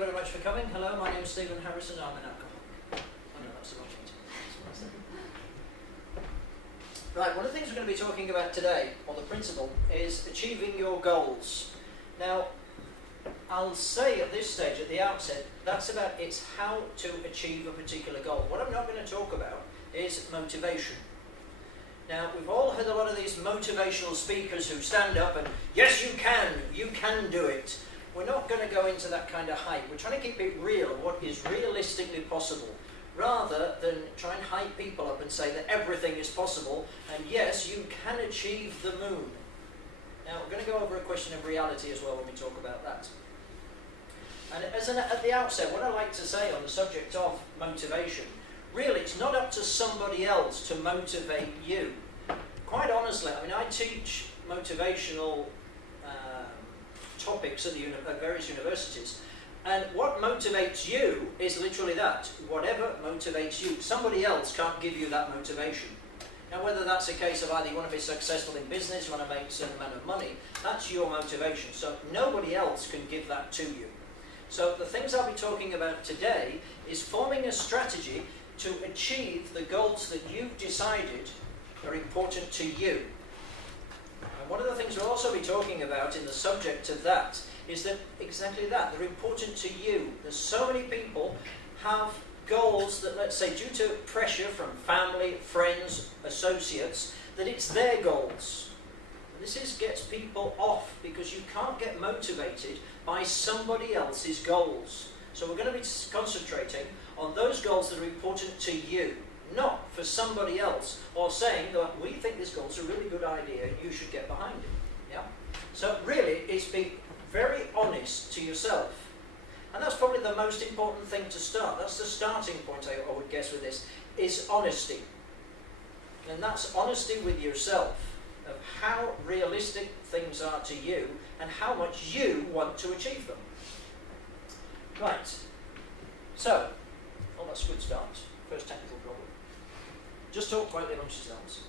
you very much for coming. Hello, my name is Stephen Harrison. I'm an alcoholic. Oh no, that's the wrong thing. Right, one of the things we're going to be talking about today, or the principle, is achieving your goals. Now, I'll say at this stage, at the outset, that's about it's how to achieve a particular goal. What I'm not going to talk about is motivation. Now, we've all heard a lot of these motivational speakers who stand up and, yes, you can do it. We're not going to go into that kind of hype. We're trying to keep it real, what is realistically possible, rather than try and hype people up and say that everything is possible, and yes, you can achieve the moon. Now, we're going to go over a question of reality as well when we talk about that. And at the outset, what I like to say on the subject of motivation, really, it's not up to somebody else to motivate you. Quite honestly, I mean, I teach motivational topics at various universities, and what motivates you is literally that. Whatever motivates you. Somebody else can't give you that motivation. Now, whether that's a case of either you want to be successful in business, you want to make a certain amount of money, that's your motivation. So nobody else can give that to you. So the things I'll be talking about today is forming a strategy to achieve the goals that you've decided are important to you. And one of the things we'll also be talking about in the subject of that is that exactly that, they're important to you. There's so many people have goals that, let's say, due to pressure from family, friends, associates, that it's their goals. And this gets people off because you can't get motivated by somebody else's goals. So we're going to be concentrating on those goals that are important to you, not for somebody else, or saying that we think this goal's a really good idea, you should get behind it. Yeah? So really, it's being very honest to yourself. And that's probably the most important thing to start. That's the starting point, I would guess, with this, is honesty. And that's honesty with yourself, of how realistic things are to you, and how much you want to achieve them. Right. So, well, that's a good start. First technical problem. Just talk quietly amongst yourselves.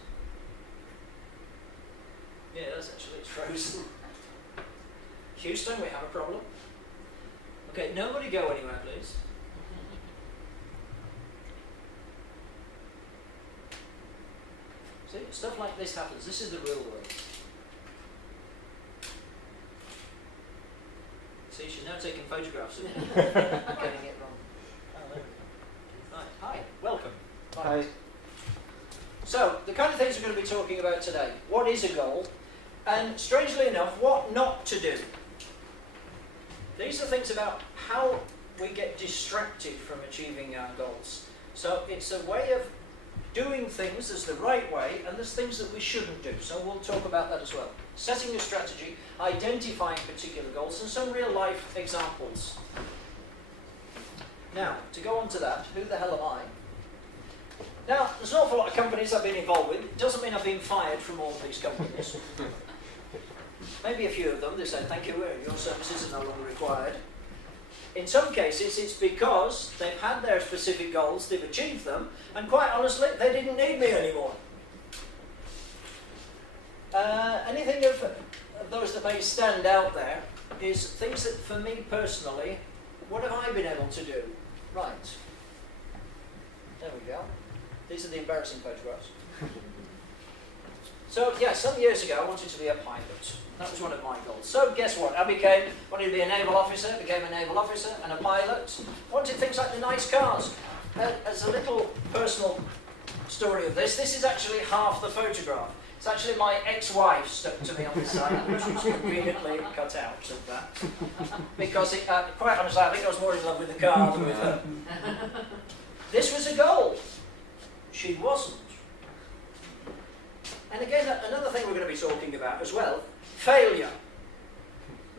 Yeah, that's actually, it's frozen. Houston, we have a problem. Okay, nobody go anywhere, please. See, stuff like this happens. This is the real world. See, she's now taking photographs of me. Getting it wrong. Oh, there we go. Right, hi, welcome. Hi. So, the kind of things we're going to be talking about today. What is a goal? And strangely enough, what not to do. These are things about how we get distracted from achieving our goals. So it's a way of doing things as the right way, and there's things that we shouldn't do. So we'll talk about that as well. Setting a strategy, identifying particular goals, and some real life examples. Now, to go on to that, who the hell am I? Now, there's an awful lot of companies I've been involved with. It doesn't mean I've been fired from all of these companies. Maybe a few of them, they say, thank you, your services are no longer required. In some cases, it's because they've had their specific goals, they've achieved them, and quite honestly, they didn't need me anymore. Anything of those that may stand out there is things that, for me personally, what have I been able to do? Right. There we go. These are the embarrassing photographs. So, yeah, some years ago, I wanted to be a pilot. That was one of my goals. So, guess what? I wanted to be a naval officer, became a naval officer and a pilot. Wanted things like the nice cars. As a little personal story of this is actually half the photograph. It's actually my ex-wife stuck to me on the side, which was conveniently cut out of that. Because, quite honestly, I think I was more in love with the car than with her. This was a goal. She wasn't. And again, another thing we're going to be talking about as well, failure.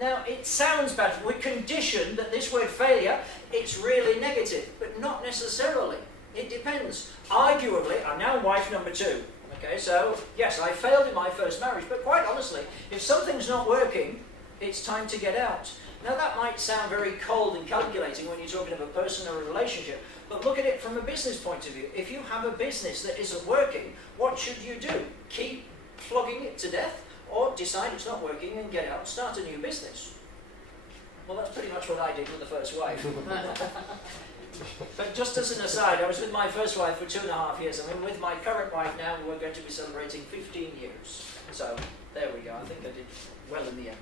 Now, it sounds bad. We're conditioned that this word failure, it's really negative, but not necessarily. It depends. Arguably, I'm now wife number 2. Okay, so, yes, I failed in my first marriage, but quite honestly, if something's not working, it's time to get out. Now, that might sound very cold and calculating when you're talking of a person or a relationship, but look at it from a business point of view. If you have a business that isn't working, what should you do? Keep flogging it to death, or decide it's not working and get out and start a new business? Well, that's pretty much what I did with the first wife. But just as an aside, I was with my first wife for 2.5 years. I mean, with my current wife now, we're going to be celebrating 15 years. So, there we go. I think I did well in the end.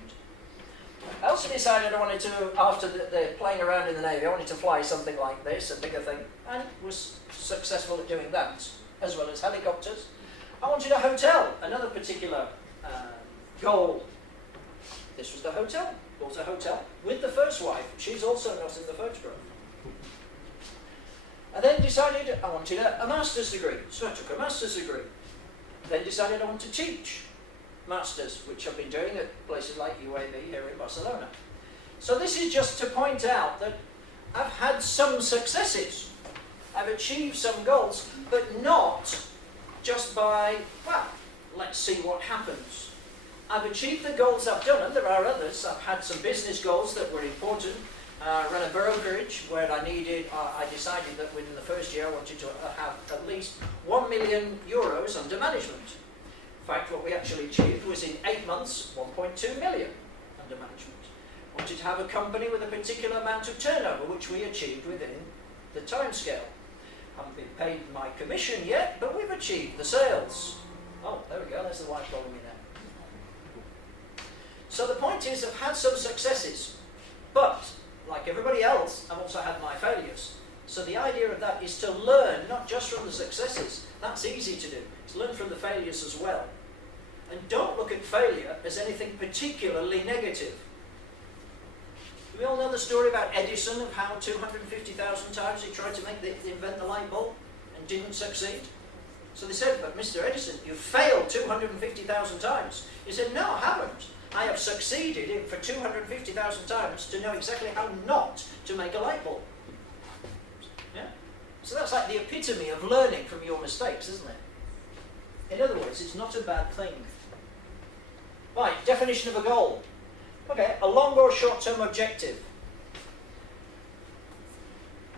I also decided I wanted to, after the playing around in the Navy, I wanted to fly something like this, a bigger thing, and was successful at doing that, as well as helicopters. I wanted a hotel, another particular goal. This was the hotel. Bought a hotel with the first wife. She's also not in the photograph. I then decided I wanted a master's degree, so I took a master's degree. Then decided I want to teach masters, which I've been doing at places like UAB here in Barcelona. So this is just to point out that I've had some successes. I've achieved some goals, but not just by, well, let's see what happens. I've achieved the goals I've done, and there are others. I've had some business goals that were important. Ran a brokerage where I decided that within the first year I wanted to have at least 1 million euros under management. In fact, what we actually achieved was in 8 months, 1.2 million under management. Wanted to have a company with a particular amount of turnover, which we achieved within the timescale. Haven't been paid my commission yet, but we've achieved the sales. Oh, there we go, there's the wife calling me now. So the point is, I've had some successes, but like everybody else, I've also had my failures. So the idea of that is to learn, not just from the successes. That's easy to do. It's learn from the failures as well. And don't look at failure as anything particularly negative. We all know the story about Edison, of how 250,000 times he tried to invent the light bulb and didn't succeed. So they said, but Mr. Edison, you failed 250,000 times. He said, no, I haven't. I have succeeded for 250,000 times to know exactly how not to make a light bulb. Yeah? So that's like the epitome of learning from your mistakes, isn't it? In other words, it's not a bad thing. Right, definition of a goal. Okay, a long or short-term objective.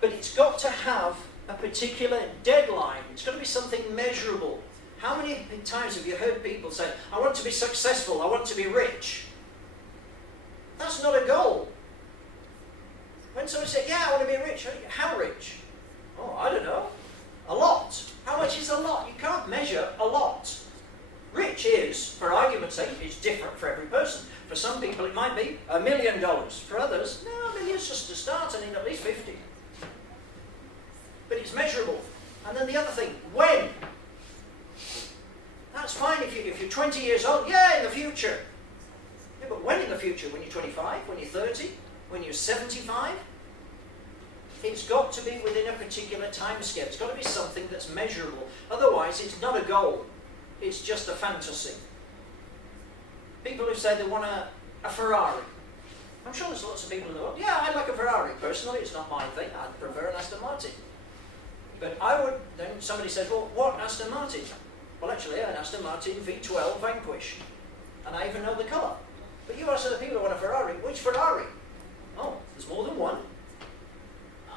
But it's got to have a particular deadline. It's got to be something measurable. How many times have you heard people say, I want to be successful, I want to be rich? That's not a goal. When someone says, yeah, I want to be rich, how rich? Oh, I don't know. A lot. How much is a lot? You can't measure a lot. Rich is, for argument's sake, it's different for every person. For some people it might be $1 million. For others, no, $1 million's just a start, I need at least 50. But it's measurable. And then the other thing, when? That's fine if you're 20 years old, yeah, in the future. Yeah, but when in the future? When you're 25? When you're 30? When you're 75? It's got to be within a particular time scale. It's got to be something that's measurable. Otherwise, it's not a goal. It's just a fantasy. People who say they want a Ferrari. I'm sure there's lots of people in the world, yeah, I'd like a Ferrari. Personally, it's not my thing. I'd prefer an Aston Martin. But then somebody says, well, what Aston Martin? Well, actually, an Aston Martin V12 Vanquish. And I even know the colour. But you ask other people who want a Ferrari, which Ferrari? Oh, there's more than one.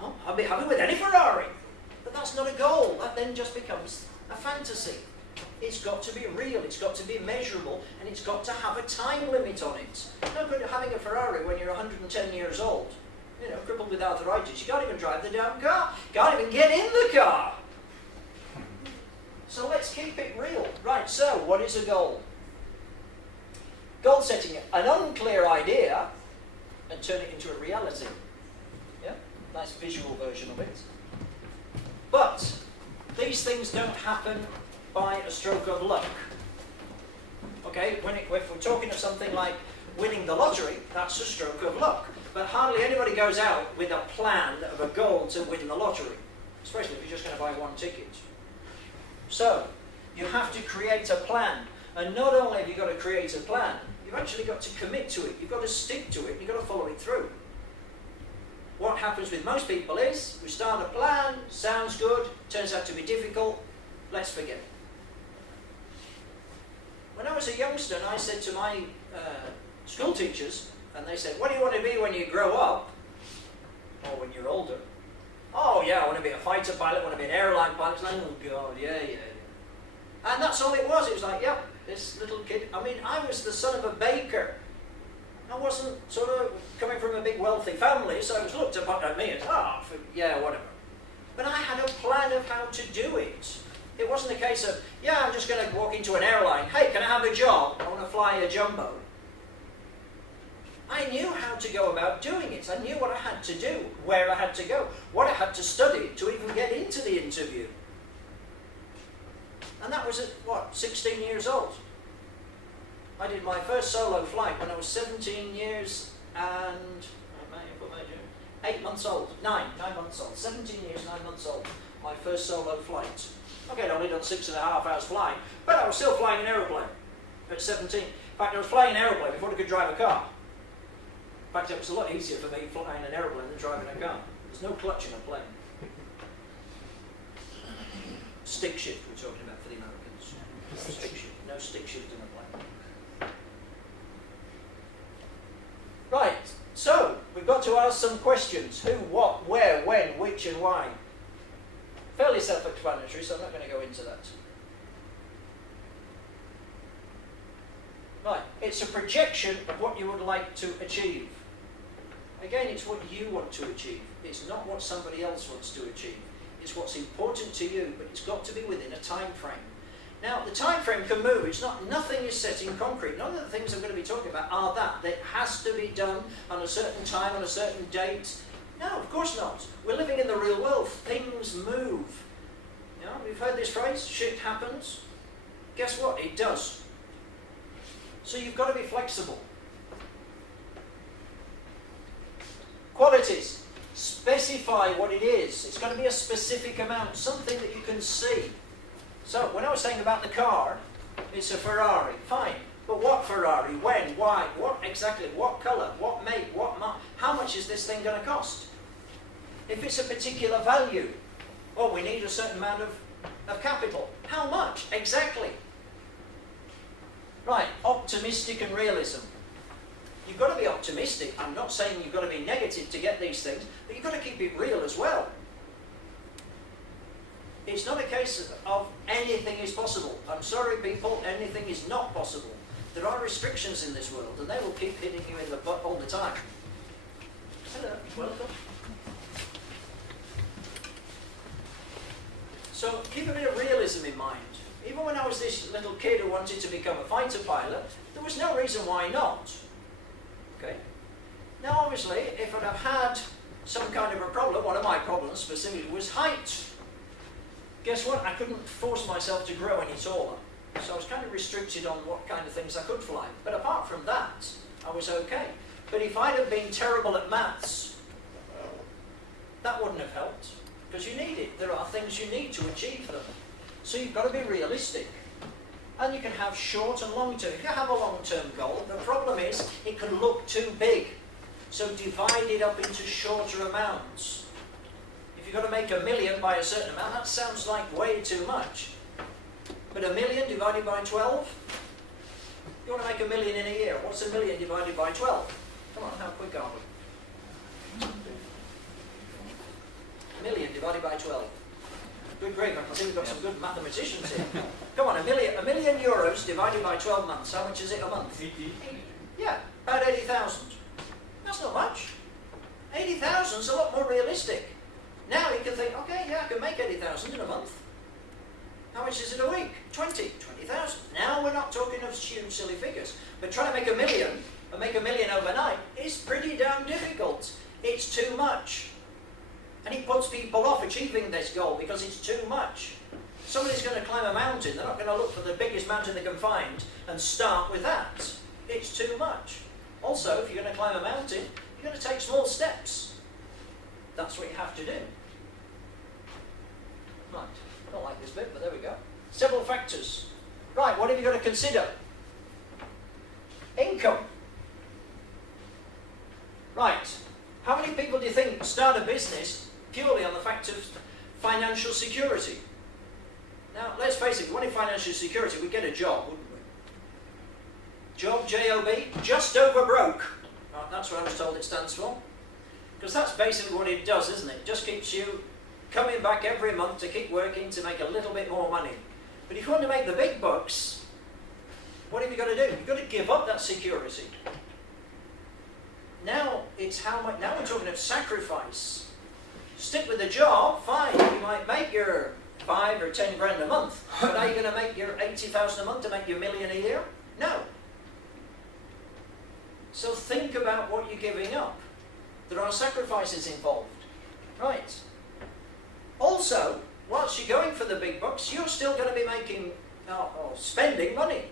Oh, I'd be happy with any Ferrari. But that's not a goal. That then just becomes a fantasy. It's got to be real, it's got to be measurable, and it's got to have a time limit on it. No good having a Ferrari when you're 110 years old. You know, crippled with arthritis. You can't even drive the damn car. Can't even get in the car. So let's keep it real. Right, so what is a goal? Goal setting, an unclear idea, and turn it into a reality. Yeah? Nice visual version of it. But these things don't happen by a stroke of luck. Okay, if we're talking of something like winning the lottery, that's a stroke of luck. But hardly anybody goes out with a plan of a goal to win the lottery, especially if you're just going to buy one ticket. So, you have to create a plan. And not only have you got to create a plan, you've actually got to commit to it. You've got to stick to it. You've got to follow it through. What happens with most people is, we start a plan, sounds good, turns out to be difficult, let's forget it. When I was a youngster, and I said to my school teachers, and they said, what do you want to be when you grow up? Or when you're older? Oh yeah, I want to be a fighter pilot, I want to be an airline pilot. It's like, oh God, yeah. And that's all it was. It was like, yep, this little kid. I mean, I was the son of a baker. I wasn't sort of coming from a big wealthy family, so it was looked upon at me as, yeah, whatever. But I had a plan of how to do it. It wasn't a case of, yeah, I'm just going to walk into an airline. Hey, can I have a job? I want to fly a jumbo. I knew how to go about doing it. I knew what I had to do, where I had to go, what I had to study to even get into the interview. And that was at, 16 years old. I did my first solo flight when I was 17 years and 8 months old. 9 months old. 17 years, 9 months old. My first solo flight. Okay, I'd only done 6.5 hours flying, but I was still flying an aeroplane at 17. In fact, I was flying an aeroplane before I could drive a car. In fact, it was a lot easier for me flying an aeroplane than driving a car. There's no clutch in a plane. Stick shift we're talking about for the Americans. Stick shift. No stick shift in a plane. Right, so we've got to ask some questions. Who, what, where, when, which and why. Fairly self-explanatory, so I'm not going to go into that. Right, it's a projection of what you would like to achieve. Again, it's what you want to achieve. It's not what somebody else wants to achieve. It's what's important to you, but it's got to be within a time frame. Now, the time frame can move. It's not, nothing is set in concrete. None of the things I'm going to be talking about are that. It has to be done on a certain time, on a certain date. No, of course not. We're living in the real world. Things move. You know, we've heard this phrase, shit happens. Guess what? It does. So you've got to be flexible. Qualities. Specify what it is. It's got to be a specific amount, something that you can see. So, when I was saying about the car, it's a Ferrari. Fine. But what Ferrari? When? Why? What exactly? What colour? What make? What mark? How much is this thing going to cost? If it's a particular value, well, we need a certain amount of capital. How much? Exactly. Right. Optimistic and realism. You've got to be optimistic. I'm not saying you've got to be negative to get these things, but you've got to keep it real as well. It's not a case of anything is possible. I'm sorry, people, anything is not possible. There are restrictions in this world, and they will keep hitting you in the butt all the time. Hello, welcome. So keep a bit of realism in mind. Even when I was this little kid who wanted to become a fighter pilot, there was no reason why not. Okay. Now, obviously, if I'd have had some kind of a problem, one of my problems specifically was height. Guess what? I couldn't force myself to grow any taller. So I was kind of restricted on what kind of things I could fly. But apart from that, I was okay. But if I'd have been terrible at maths, that wouldn't have helped. Because you need it. There are things you need to achieve them. So you've got to be realistic. And you can have short and long term. If you have a long-term goal, the problem is it can look too big. So divide it up into shorter amounts. If you've got to make 1 million by a certain amount, that sounds like way too much. But 1 million divided by 12? You want to make 1 million in a year. What's 1 million divided by 12? Come on, how quick are we? 1 million divided by 12. Good grief, I think we've got some good mathematicians here. Come on, 1 million euros divided by 12 months. How much is it a month? 80. Yeah, about 80,000. That's not much. 80,000 is a lot more realistic. Now you can think, okay, yeah, I can make 80,000 in a month. How much is it a week? 20,000. Now we're not talking of huge silly figures. But trying to make 1 million, and make 1 million overnight, is pretty damn difficult. It's too much. And it puts people off achieving this goal because it's too much. Somebody's going to climb a mountain, they're not going to look for the biggest mountain they can find and start with that. It's too much. Also, if you're going to climb a mountain, you're going to take small steps. That's what you have to do. Right, I don't like this bit, but there we go. Several factors. Right, what have you got to consider? Income. Right, how many people do you think start a business purely on the fact of financial security? Now, let's face it, if we wanted financial security, we'd get a job, wouldn't we? Job, J-O-B, just over broke. Right, that's what I was told it stands for. Because that's basically what it does, isn't it? It just keeps you coming back every month to keep working to make a little bit more money. But if you want to make the big bucks, what have you got to do? You've got to give up that security. now it's how much, now we're talking of sacrifice. Stick with the job, fine, you might make your 5 or 10 grand a month, but are you going to make your 80,000 a month to make your million a year? No. So think about what you're giving up. There are sacrifices involved. Right. Also, whilst you're going for the big bucks, you're still going to be making, spending money.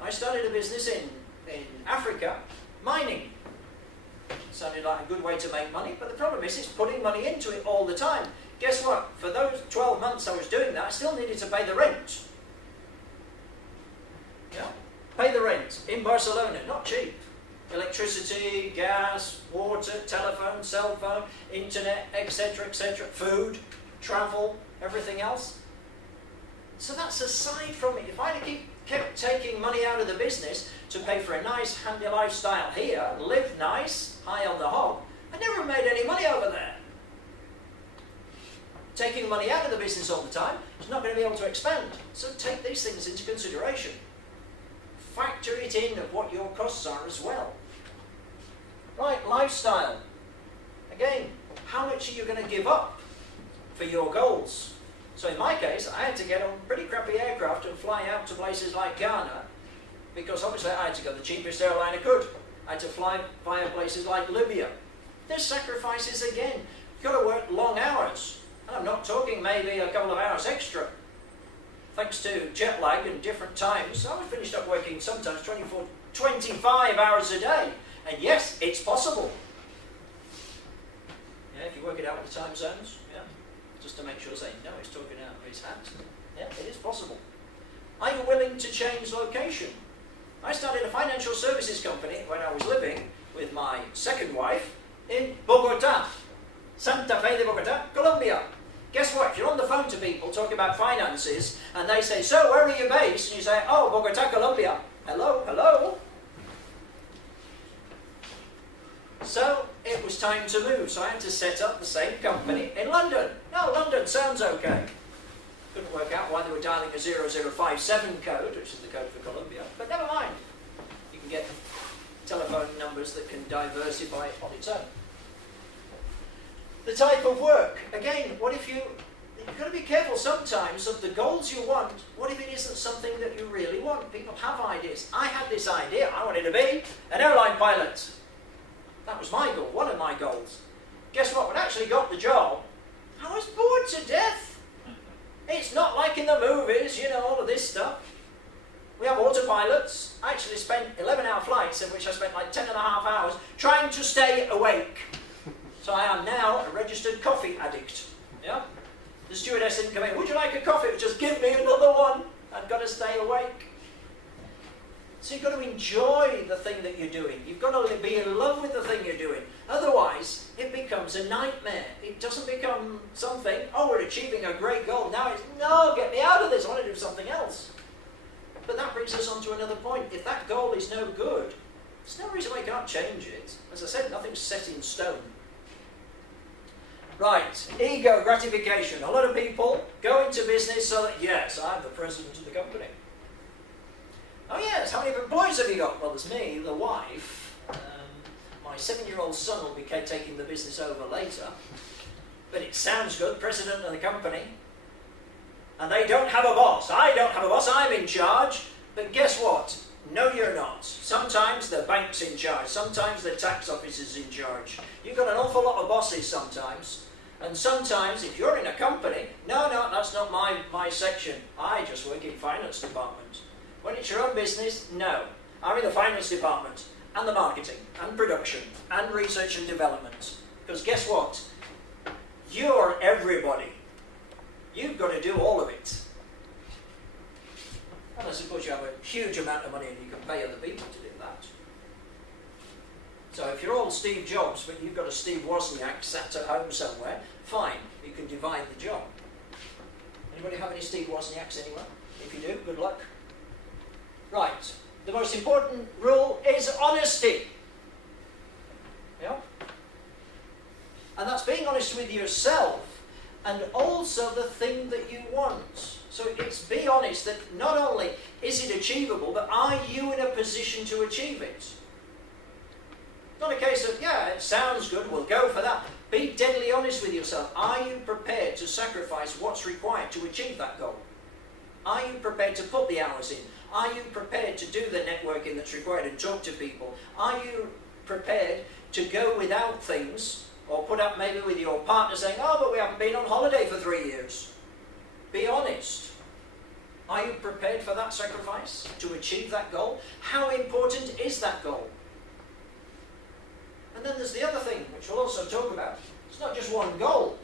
I started a business in Africa, mining. Sounded like a good way to make money, but the problem is it's putting money into it all the time. Guess what? For those 12 months I was doing that, I still needed to pay the rent. Yeah? Pay the rent in Barcelona, not cheap. Electricity, gas, water, telephone, cell phone, internet, etc., food, travel, everything else. So that's aside from it. If I'd have kept taking money out of the business to pay for a nice, handy lifestyle here, live nice, high on the hog, I never made any money over there. Taking money out of the business all the time is not going to be able to expand. So take these things into consideration. Factor it in of what your costs are as well. Right, lifestyle. Again, how much are you going to give up for your goals? So in my case, I had to get on pretty crappy aircraft and fly out to places like Ghana, because obviously I had to go the cheapest airline I could. I had to fly via places like Libya. There's sacrifices again. You've got to work long hours. And I'm not talking maybe a couple of hours extra. Thanks to jet lag and different times, I was finished up working sometimes 24, 25 hours a day. And yes, it's possible. Yeah, if you work it out with the time zones, yeah, just to make sure, say, no, he's talking out of his hat. Yeah, it is possible. Are you willing to change location? I started a financial services company when I was living with my second wife in Bogota, Santa Fe de Bogota, Colombia. Guess what? If you're on the phone to people talking about finances and they say, so where are you based? And you say, oh, Bogota, Colombia. Hello, hello. So it was time to move. So I had to set up the same company in London. No, London sounds okay. Couldn't work out why they were dialing a 0057 code, which is the code for Colombia. But never mind. You can get telephone numbers that can diversify on its own. The type of work. Again, what if you've got to be careful sometimes of the goals you want. What if it isn't something that you really want? People have ideas. I had this idea. I wanted to be an airline pilot. That was my goal, one of my goals. Guess what? When I actually got the job, I was bored to death. It's not like in the movies, you know, all of this stuff. We have autopilots. I actually spent 11-hour flights in which I spent like 10 and a half hours trying to stay awake. So I am now a registered coffee addict. Yeah? The stewardess didn't come in, would you like a coffee? Just give me another one. I've got to stay awake. So you've got to enjoy the thing that you're doing. You've got to be in love with the thing you're doing. Otherwise, it becomes a nightmare. It doesn't become something, oh, we're achieving a great goal. Now it's, no, get me out of this. I want to do something else. But that brings us on to another point. If that goal is no good, there's no reason why you can't change it. As I said, nothing's set in stone. Right, ego gratification. A lot of people go into business so that, yes, I'm the president of the company. Oh yes, how many employees have you got? Well, there's me, the wife. My 7-year-old son will be taking the business over later. But it sounds good, president of the company. And they don't have a boss. I don't have a boss, I'm in charge. But guess what? No, you're not. Sometimes the bank's in charge. Sometimes the tax office is in charge. You've got an awful lot of bosses sometimes. And sometimes, if you're in a company, no, that's not my section. I just work in finance department. When it's your own business, no. I'm in the finance department, and the marketing, and production, and research and development. Because guess what? You're everybody. You've got to do all of it. Unless, of course, you have a huge amount of money and you can pay other people to do that. So if you're all Steve Jobs, but you've got a Steve Wozniak sat at home somewhere, fine, you can divide the job. Anybody have any Steve Wozniaks anywhere? If you do, good luck. Right, the most important rule is honesty. Yeah? And that's being honest with yourself and also the thing that you want. So it's be honest that not only is it achievable, but are you in a position to achieve it? Not a case of, yeah, it sounds good, we'll go for that. Be deadly honest with yourself. Are you prepared to sacrifice what's required to achieve that goal? Are you prepared to put the hours in? Are you prepared to do the networking that's required and talk to people? Are you prepared to go without things, or put up maybe with your partner saying, oh, but we haven't been on holiday for 3 years? Be honest. Are you prepared for that sacrifice to achieve that goal? How important is that goal? And then there's the other thing, which we'll also talk about. It's not just one goal.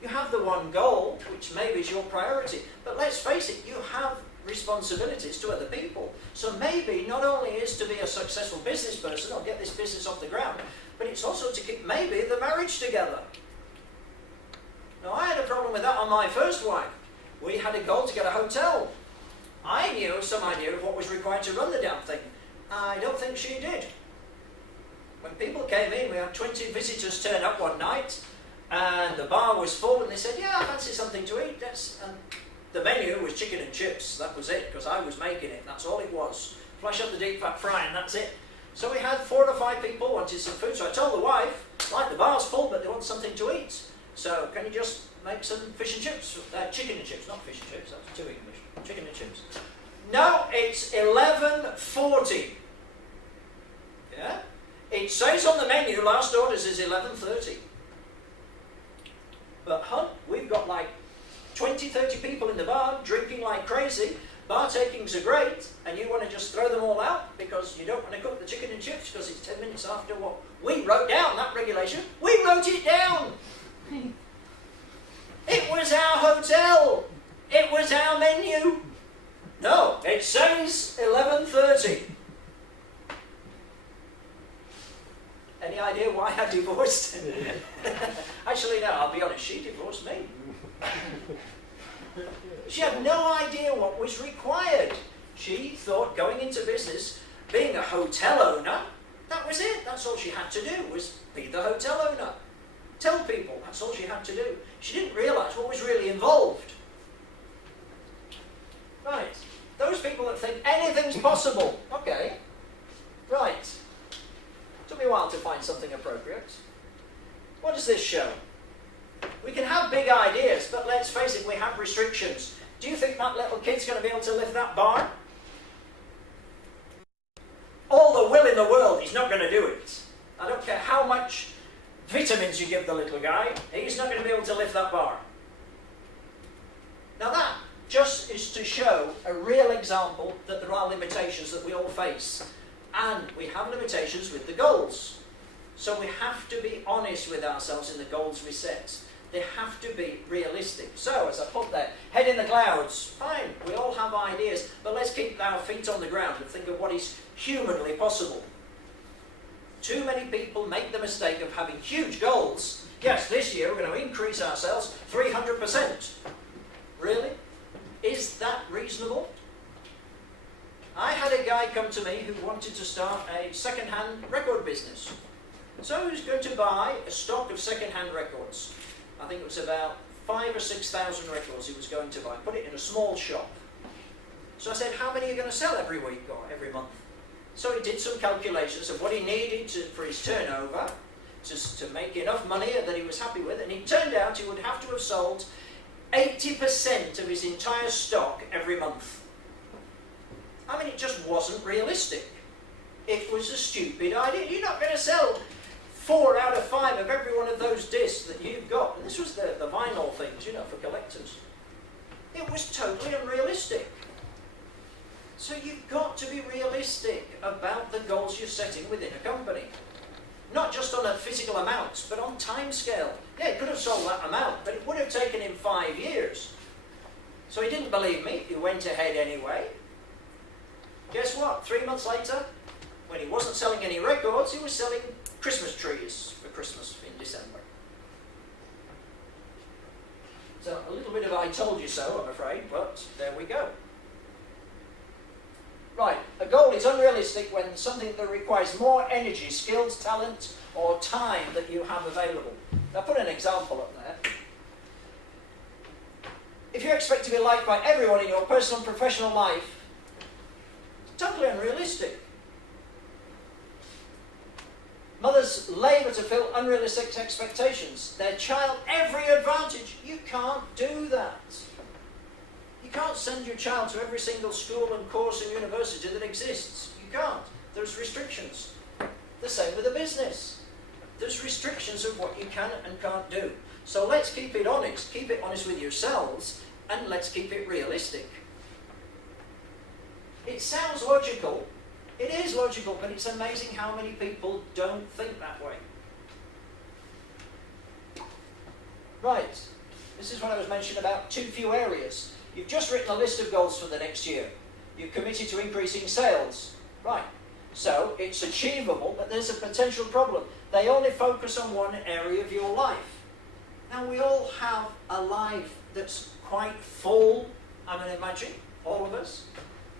You have the one goal, which maybe is your priority, but let's face it, you have responsibilities to other people. So maybe not only is to be a successful business person or get this business off the ground, but it's also to keep maybe the marriage together. Now, I had a problem with that on my first wife. We had a goal to get a hotel. I knew some idea of what was required to run the damn thing. I don't think she did. When people came in, we had 20 visitors turn up one night, and the bar was full, and they said, yeah, I fancy something to eat. And the menu was chicken and chips. That was it, because I was making it. That's all it was. Flash up the deep fat fry, and that's it. So we had 4 or 5 people wanted some food, so I told the wife, like, the bar's full, but they want something to eat. So can you just make some fish and chips? Chicken and chips, not fish and chips. That's too English. Chicken and chips. No, it's 11:40. Yeah? It says on the menu, last orders is 11:30. But, we've got like 20, 30 people in the bar drinking like crazy. Bar takings are great, and you want to just throw them all out because you don't want to cook the chicken and chips because it's 10 minutes after what we wrote down, that regulation. We wrote it down! It was our hotel! It was our menu! No, it says 11:30. Any idea why I divorced him? Actually, no, I'll be honest, she divorced me. She had no idea what was required. She thought going into business, being a hotel owner, that was it. That's all she had to do, was be the hotel owner. Tell people, that's all she had to do. She didn't realise what was really involved. Right, those people that think anything's possible, okay, right. Took me a while to find something appropriate. What does this show? We can have big ideas, but let's face it, we have restrictions. Do you think that little kid's going to be able to lift that bar? All the will in the world, he's not going to do it. I don't care how much vitamins you give the little guy, he's not going to be able to lift that bar. Now that just is to show a real example that there are limitations that we all face. And we have limitations with the goals. So we have to be honest with ourselves in the goals we set. They have to be realistic. So, as I put there, head in the clouds. Fine, we all have ideas, but let's keep our feet on the ground and think of what is humanly possible. Too many people make the mistake of having huge goals. Yes, this year we're going to increase our sales 300%. Really? Is that reasonable? I had a guy come to me who wanted to start a second-hand record business. So he was going to buy a stock of second-hand records. I think it was about 5,000 or 6,000 records he was going to buy. Put it in a small shop. So I said, how many are you going to sell every week or every month? So he did some calculations of what he needed for his turnover to make enough money that he was happy with. And it turned out he would have to have sold 80% of his entire stock every month. I mean, it just wasn't realistic. It was a stupid idea. You're not going to sell 4 out of 5 of every one of those discs that you've got. And this was the vinyl things, you know, for collectors. It was totally unrealistic. So you've got to be realistic about the goals you're setting within a company. Not just on a physical amount, but on time scale. Yeah, he could have sold that amount, but it would have taken him 5 years. So he didn't believe me. He went ahead anyway. Guess what? 3 months later, when he wasn't selling any records, he was selling Christmas trees for Christmas in December. So a little bit of I told you so, I'm afraid, but there we go. Right, a goal is unrealistic when something that requires more energy, skills, talent, or time that you have available. I'll put an example up there. If you expect to be liked by everyone in your personal and professional life, it's totally unrealistic. Others labour to fill unrealistic expectations. Their child every advantage. You can't do that. You can't send your child to every single school and course and university that exists. You can't. There's restrictions. The same with a business. There's restrictions of what you can and can't do. So let's keep it honest. Keep it honest with yourselves, and let's keep it realistic. It sounds logical. It is logical, but it's amazing how many people don't think that way. Right. This is what I was mentioning about too few areas. You've just written a list of goals for the next year. You've committed to increasing sales. Right. So it's achievable, but there's a potential problem. They only focus on one area of your life. Now, we all have a life that's quite full, I mean, imagine, all of us.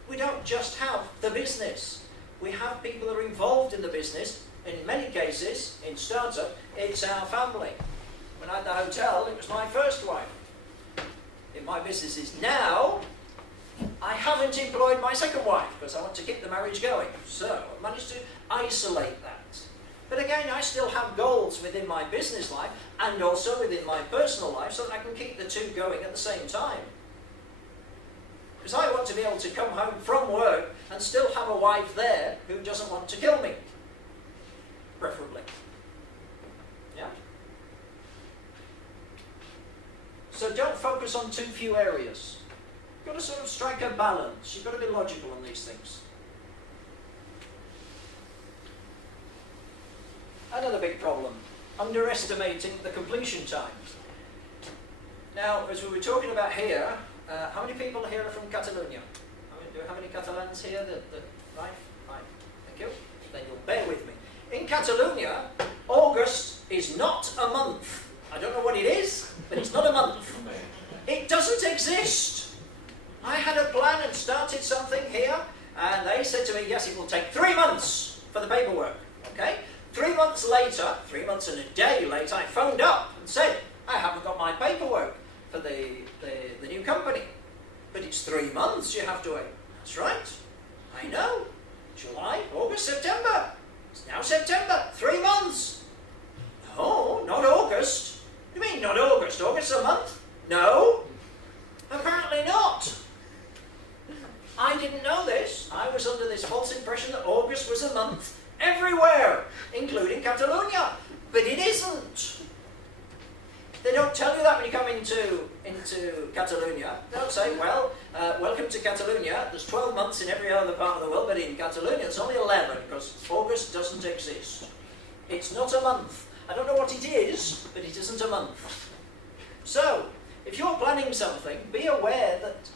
We don't just have the business. We have people that are involved in the business. In many cases, in startup, it's our family. When I had the hotel, it was my first wife. In my businesses now, I haven't employed my second wife because I want to keep the marriage going. So I managed to isolate that. But again, I still have goals within my business life and also within my personal life so that I can keep the two going at the same time. Because I want to be able to come home from work and still have a wife there who doesn't want to kill me. Preferably. Yeah? So don't focus on too few areas. You've got to sort of strike a balance. You've got to be logical on these things. Another big problem, underestimating the completion time. Now, as we were talking about here, how many people here are from Catalonia? Do we have any Catalans here? Right? Thank you. Then you'll bear with me. In Catalonia, August is not a month. I don't know what it is, but it's not a month. It doesn't exist. I had a plan and started something here, and they said to me, yes, it will take 3 months for the paperwork. Okay? 3 months later, 3 months and a day later, I phoned up and said, I haven't got my paperwork for the new company. But it's 3 months you have to wait. That's right. I know. July, August, September. It's now September. 3 months. No, not August. What do you mean not August? August's a month? No. Apparently not. I didn't know this. I was under this false impression that August was a month everywhere, including Catalonia. But it isn't. They don't tell you that when you come into Catalonia. They'll say, well, welcome to Catalonia. There's 12 months in every other part of the world, but in Catalonia it's only 11 because August doesn't exist. It's not a month. I don't know what it is, but it isn't a month. So, if you're planning something, be aware that,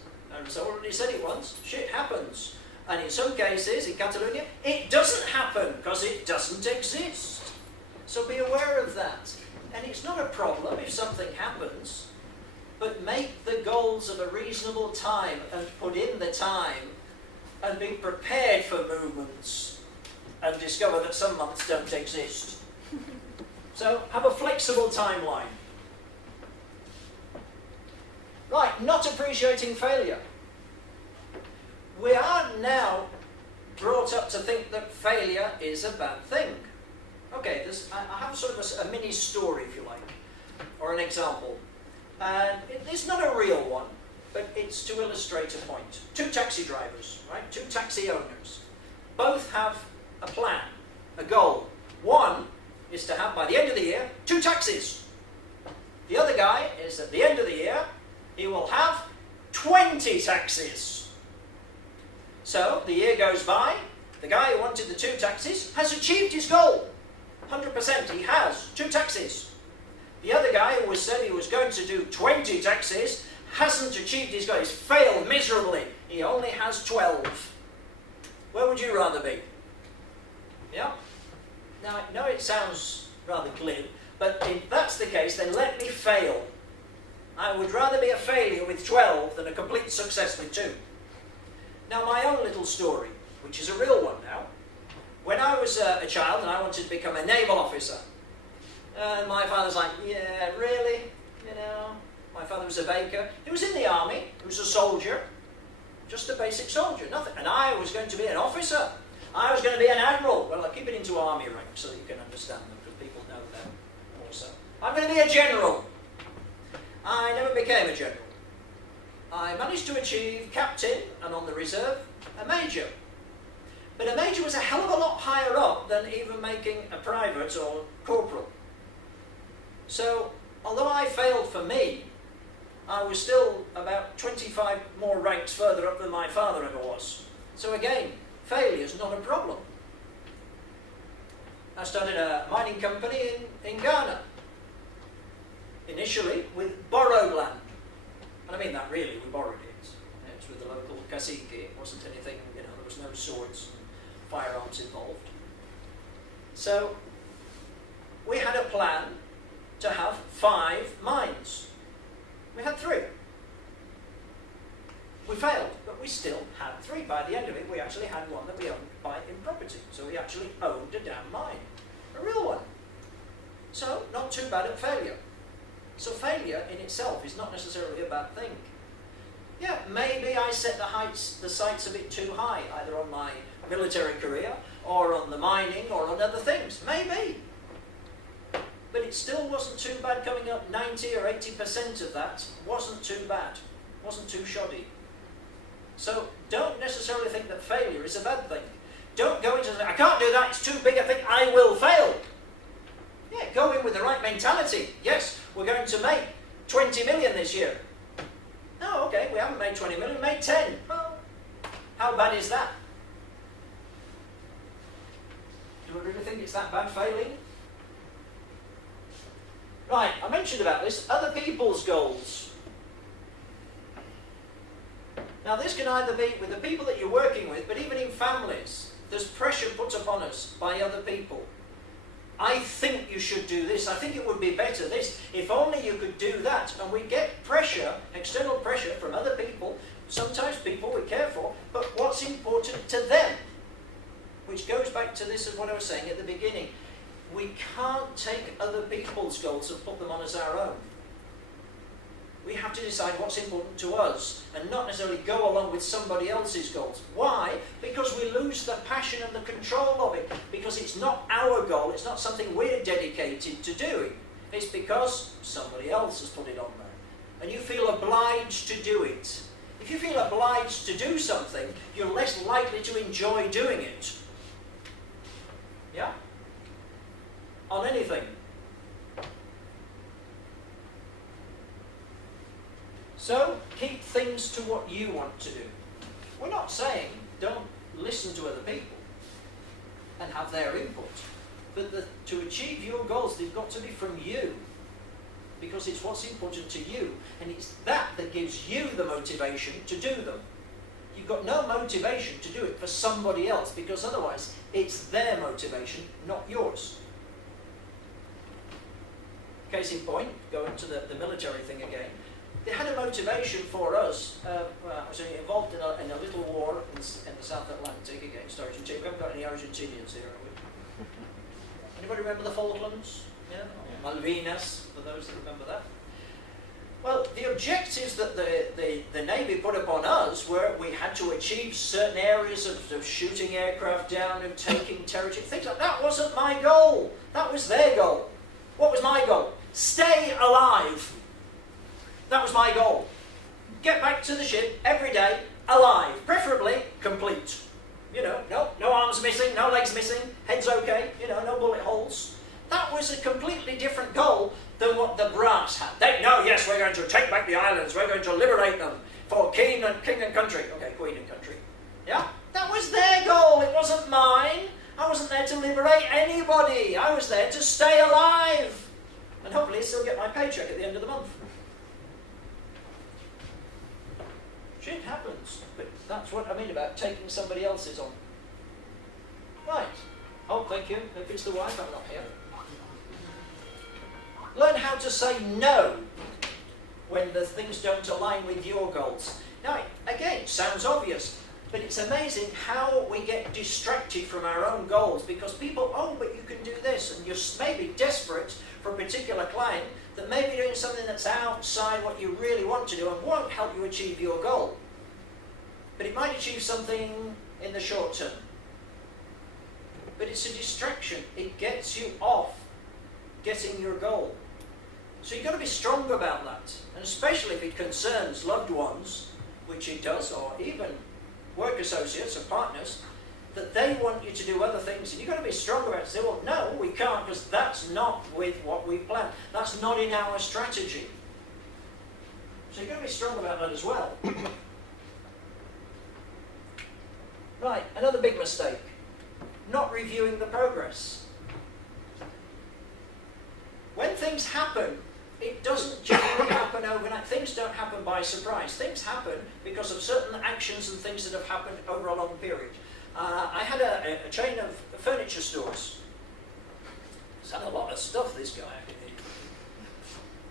as I already said it once, shit happens. And in some cases, in Catalonia, it doesn't happen because it doesn't exist. So be aware of that. And it's not a problem if something happens, but make the goals of a reasonable time and put in the time and be prepared for movements and discover that some months don't exist. So have a flexible timeline. Right, not appreciating failure. We are now brought up to think that failure is a bad thing. Okay, I have sort of a mini story, if you like, or an example. And it's not a real one, but it's to illustrate a point. 2 taxi drivers, right? 2 taxi owners. Both have a plan, a goal. One is to have, by the end of the year, 2 taxis. The other guy is, at the end of the year, he will have 20 taxis. So, the year goes by, the guy who wanted the 2 taxis has achieved his goal. 100%, he has 2 taxis. The other guy who said he was going to do 20 taxis hasn't achieved his goal. He's failed miserably. He only has 12. Where would you rather be? Yeah? Now, I know it sounds rather glib, but if that's the case, then let me fail. I would rather be a failure with 12 than a complete success with 2. Now, my own little story, which is a real one now. When I was a child and I wanted to become a naval officer, my father's like, yeah, really? You know, my father was a baker. He was in the army. He was a soldier. Just a basic soldier, nothing. And I was going to be an officer. I was going to be an admiral. Well, I'll keep it into army rank so that you can understand them, because people know them also. I'm going to be a general. I never became a general. I managed to achieve captain, and on the reserve, a major. But a major was a hell of a lot higher up than even making a private or corporal. So, although I failed for me, I was still about 25 more ranks further up than my father ever was. So again, failure is not a problem. I started a mining company in Ghana. Initially with borrowed land. And I mean that really, we borrowed it. It was with the local CINC, it wasn't anything, there was no swords and firearms involved. So, we had a plan to have 5 mines. We had 3. We failed, but we still had 3. By the end of it, we actually had one that we owned in property. So we actually owned a damn mine. A real one. So, not too bad at failure. So failure in itself is not necessarily a bad thing. Yeah, maybe I set the sights a bit too high, either on my military career, or on the mining, or on other things. Maybe. But it still wasn't too bad coming up. 90 or 80% of that wasn't too bad. Wasn't too shoddy. So don't necessarily think that failure is a bad thing. Don't go into I can't do that, it's too big a thing, I will fail. Yeah, go in with the right mentality. Yes, we're going to make 20 million this year. No, okay, we haven't made 20 million, we made 10. Well, how bad is that? Do I really think it's that bad failing? Right, I mentioned about this, other people's goals. Now this can either be with the people that you're working with, but even in families, there's pressure put upon us by other people. I think you should do this, I think it would be better this, if only you could do that. And we get pressure, external pressure from other people, sometimes people we care for, but what's important to them? Which goes back to this of what I was saying at the beginning. We can't take other people's goals and put them on as our own. We have to decide what's important to us and not necessarily go along with somebody else's goals. Why? Because we lose the passion and the control of it. Because it's not our goal, it's not something we're dedicated to doing. It's because somebody else has put it on there. And you feel obliged to do it. If you feel obliged to do something, you're less likely to enjoy doing it. Yeah? On anything. So, keep things to what you want to do. We're not saying don't listen to other people and have their input. But to achieve your goals, they've got to be from you. Because it's what's important to you. And it's that gives you the motivation to do them. You've got no motivation to do it for somebody else, because otherwise it's their motivation, not yours. Case in point, going to the military thing again. They had a motivation for us. I was involved in a little war in the South Atlantic against Argentina. We haven't got any Argentinians here, have we? Anybody remember the Falklands? Yeah? Malvinas, for those that remember that. Well, the objectives that the Navy put upon us were we had to achieve certain areas of shooting aircraft down and taking territory, things like that. Wasn't my goal. That was their goal. What was my goal? Stay alive. That was my goal. Get back to the ship every day, alive, preferably complete. No arms missing, no legs missing, head's okay, no bullet holes. That was a completely different goal than what the brass had. Yes, we're going to take back the islands, we're going to liberate them for king and country. Okay, queen and country. Yeah? That was their goal, it wasn't mine. I wasn't there to liberate anybody. I was there to stay alive. And hopefully still get my paycheck at the end of the month. Shit happens, but that's what I mean about taking somebody else's on. Right. Oh, thank you. If it's the wife, I'm not here. Learn how to say no when the things don't align with your goals. Now, again, sounds obvious, but it's amazing how we get distracted from our own goals because people, but you can do this, and you're maybe desperate for a particular client that may be doing something that's outside what you really want to do and won't help you achieve your goal. But it might achieve something in the short term. but it's a distraction. It gets you off getting your goal. So you've got to be strong about that, and especially if it concerns loved ones, which it does, or even work associates or partners, that they want you to do other things, and you've got to be strong about it. Say, well, no, we can't, because that's not with what we planned. That's not in our strategy. So you've got to be strong about that as well. Right, another big mistake. Not reviewing the progress. When things happen, it doesn't generally happen overnight. Things don't happen by surprise. Things happen because of certain actions and things that have happened over a long period. I had a chain of furniture stores. He's had a lot of stuff, this guy.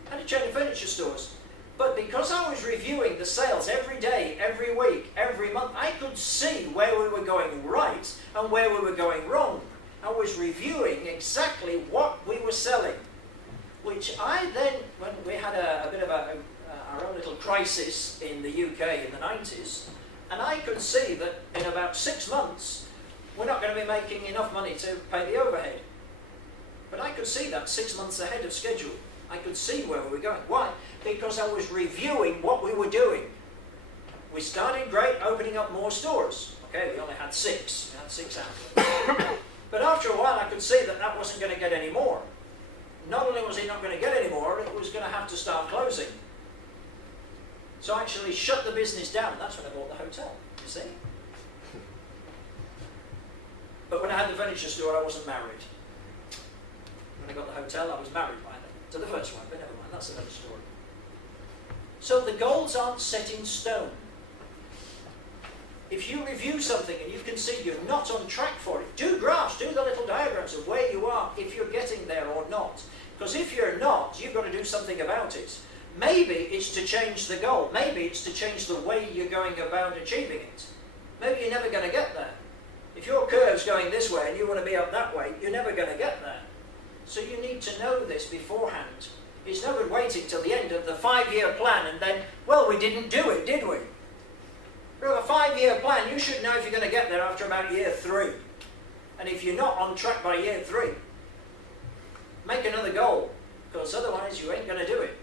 I had a chain of furniture stores. But because I was reviewing the sales every day, every week, every month, I could see where we were going right and where we were going wrong. I was reviewing exactly what we were selling, which I then, when we had a bit of our own little crisis in the UK in the 90s, and I could see that in about 6 months, we're not going to be making enough money to pay the overhead. But I could see that 6 months ahead of schedule. I could see where we were going. Why? Because I was reviewing what we were doing. We started great, opening up more stores. Okay, we only had 6. We had 6 outlets. But after a while, I could see that that wasn't going to get any more. Not only was it not going to get any more, it was going to have to start closing. So I actually shut the business down. That's when I bought the hotel, you see. But when I had the furniture store, I wasn't married. When I got the hotel, I was married by then. To the first one, but never mind, that's another story. So the goals aren't set in stone. If you review something and you can see you're not on track for it, do graphs, do the little diagrams of where you are, if you're getting there or not. Because if you're not, you've got to do something about it. Maybe it's to change the goal. Maybe it's to change the way you're going about achieving it. Maybe you're never going to get there. If your curve's going this way and you want to be up that way, you're never going to get there. So you need to know this beforehand. It's no good waiting till the end of the 5-year plan and then, well, we didn't do it, did we? For a 5-year plan, you should know if you're going to get there after about year 3. And if you're not on track by year 3, make another goal, because otherwise you ain't going to do it.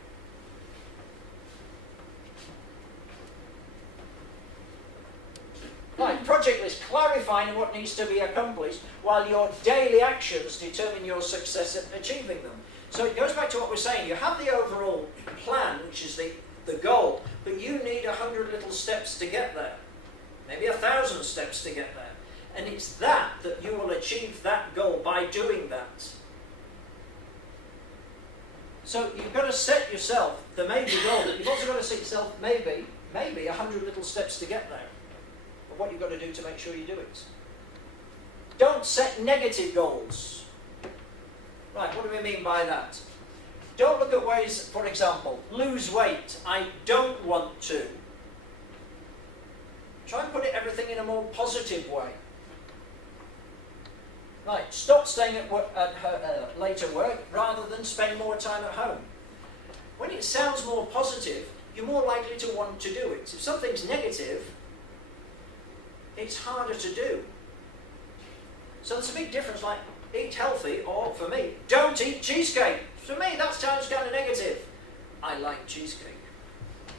Right, project list, clarifying what needs to be accomplished while your daily actions determine your success at achieving them. So it goes back to what we're saying. You have the overall plan, which is the goal, but you need 100 little steps to get there. Maybe 1,000 steps to get there. And it's that you will achieve that goal by doing that. So you've got to set yourself the maybe goal. You've also got to set yourself maybe 100 little steps to get there. But what you've got to do to make sure you do it. Don't set negative goals. Right, what do we mean by that? Don't look at ways, for example, lose weight. I don't want to. Try and put everything in a more positive way. Right, stop staying at work, later work rather than spend more time at home. When it sounds more positive, you're more likely to want to do it. If something's negative, it's harder to do. So there's a big difference, like eat healthy, or for me, don't eat cheesecake. For me, that sounds kind of negative. I like cheesecake.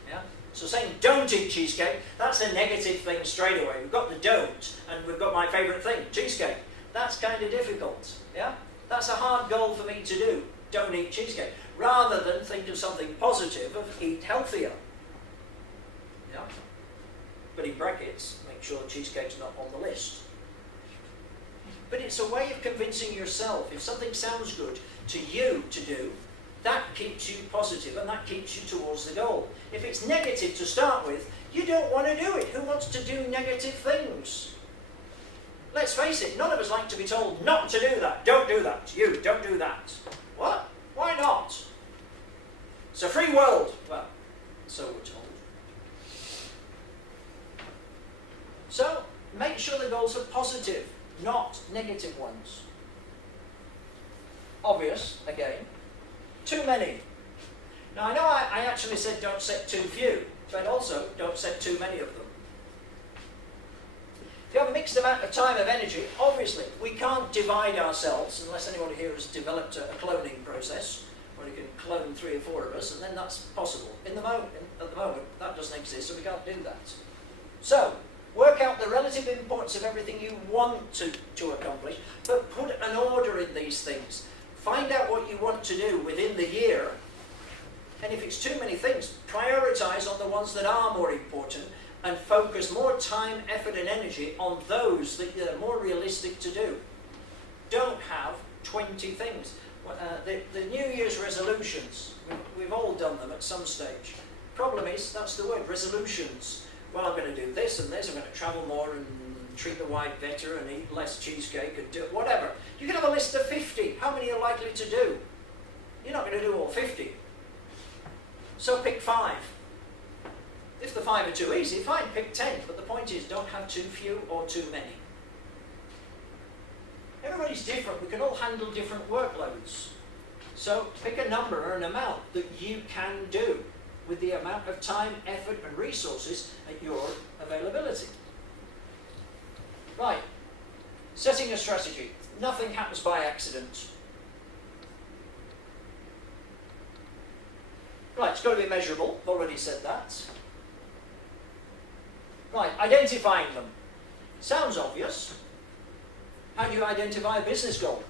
Yeah? So saying don't eat cheesecake, that's a negative thing straight away. We've got the don't, and we've got my favourite thing, cheesecake. That's kind of difficult. Yeah? That's a hard goal for me to do. Don't eat cheesecake. Rather than think of something positive of eat healthier. Yeah? But in brackets, make sure cheesecake's not on the list. But it's a way of convincing yourself. If something sounds good to you to do, that keeps you positive and that keeps you towards the goal. If it's negative to start with, you don't want to do it. Who wants to do negative things? Let's face it, none of us like to be told not to do that. Don't do that. You, don't do that. What? Why not? It's a free world. Well, so we're told. So, make sure the goals are positive, not negative ones. Obvious, again. Too many. Now, I know I actually said don't set too few, but also don't set too many of them. If you have a fixed amount of time of energy, obviously, we can't divide ourselves, unless anyone here has developed a cloning process, where you can clone 3 or 4 of us, and then that's possible. At the moment, that doesn't exist, so we can't do that. So, work out the relative importance of everything you want to accomplish, but put an order in these things. Find out what you want to do within the year, and if it's too many things, prioritise on the ones that are more important, and focus more time, effort and energy on those that are more realistic to do. Don't have 20 things. The New Year's resolutions, we've all done them at some stage. Problem is, that's the word, resolutions. Well, I'm going to do this and this, I'm going to travel more and treat the wife better and eat less cheesecake and do whatever. You can have a list of 50. How many are likely to do? You're not going to do all 50. So pick 5. If the 5 are too easy, fine, pick 10. But the point is, don't have too few or too many. Everybody's different. We can all handle different workloads. So pick a number or an amount that you can do with the amount of time, effort and resources at your availability. Right. Setting a strategy. Nothing happens by accident. Right, it's got to be measurable. I've already said that. Right, identifying them. Sounds obvious. How do you identify a business goal?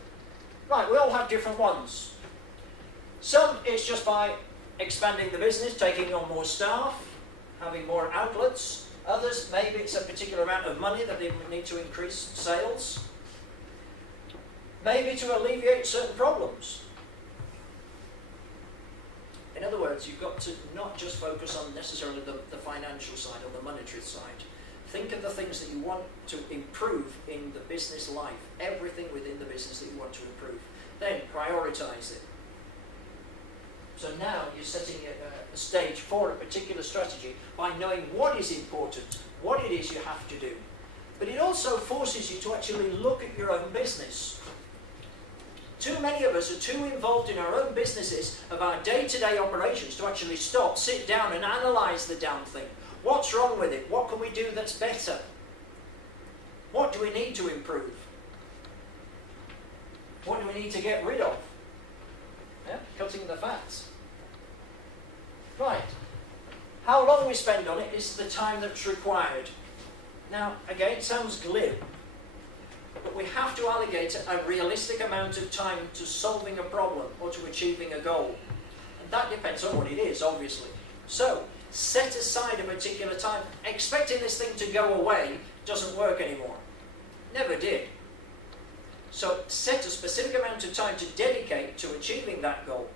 Right, we all have different ones. Some it's just by expanding the business, taking on more staff, having more outlets. Others, maybe it's a particular amount of money that they need to increase sales. Maybe to alleviate certain problems. In other words, you've got to not just focus on necessarily the financial side or the monetary side. Think of the things that you want to improve in the business life, everything within the business that you want to improve. Then prioritise it. So now you're setting a stage for a particular strategy by knowing what is important, what it is you have to do. But it also forces you to actually look at your own business. Too many of us are too involved in our own businesses of our day-to-day operations to actually stop, sit down and analyse the damn thing. What's wrong with it? What can we do that's better? What do we need to improve? What do we need to get rid of? Yeah? Cutting the fats. Right. How long we spend on it is the time that's required. Now, again, it sounds glib, but we have to allocate a realistic amount of time to solving a problem or to achieving a goal. And that depends on what it is, obviously. So, set aside a particular time. Expecting this thing to go away doesn't work anymore. Never did. So, set a specific amount of time to dedicate to achieving that goal.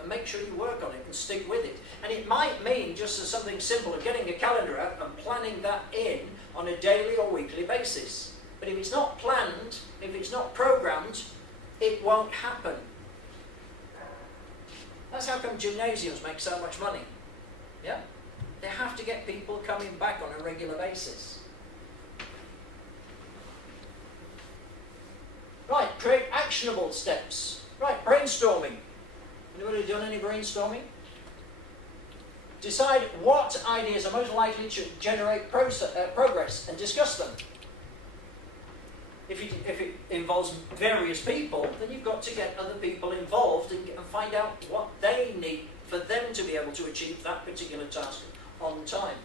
And make sure you work on it and stick with it. And it might mean just as something simple as getting a calendar out and planning that in on a daily or weekly basis. But if it's not planned, if it's not programmed, it won't happen. That's how come gymnasiums make so much money. Yeah? They have to get people coming back on a regular basis. Right, create actionable steps. Right, brainstorming. Anybody done any brainstorming? Decide what ideas are most likely to generate progress and discuss them. If it involves various people, then you've got to get other people involved and find out what they need for them to be able to achieve that particular task on time.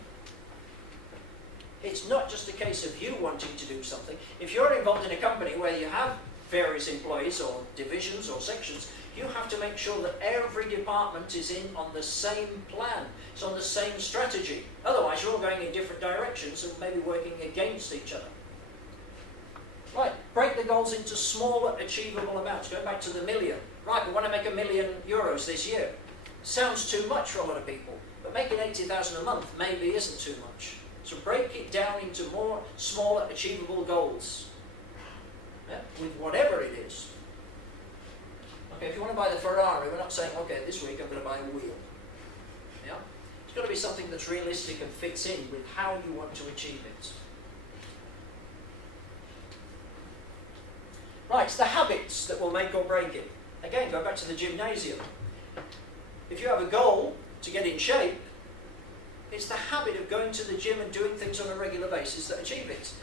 It's not just a case of you wanting to do something. If you're involved in a company where you have various employees or divisions or sections, you have to make sure that every department is in on the same plan, it's on the same strategy. Otherwise, you're all going in different directions and maybe working against each other. Right, break the goals into smaller, achievable amounts. Going back to the million. Right, we want to make €1 million this year. Sounds too much for a lot of people, but making 80,000 a month maybe isn't too much. So break it down into more smaller, achievable goals. Yeah, with whatever it is. Okay, if you want to buy the Ferrari, we're not saying, okay, this week I'm going to buy a wheel. Yeah? It's got to be something that's realistic and fits in with how you want to achieve it. Right, it's the habits that will make or break it. Again, go back to the gymnasium. If you have a goal to get in shape, it's the habit of going to the gym and doing things on a regular basis that achieve it.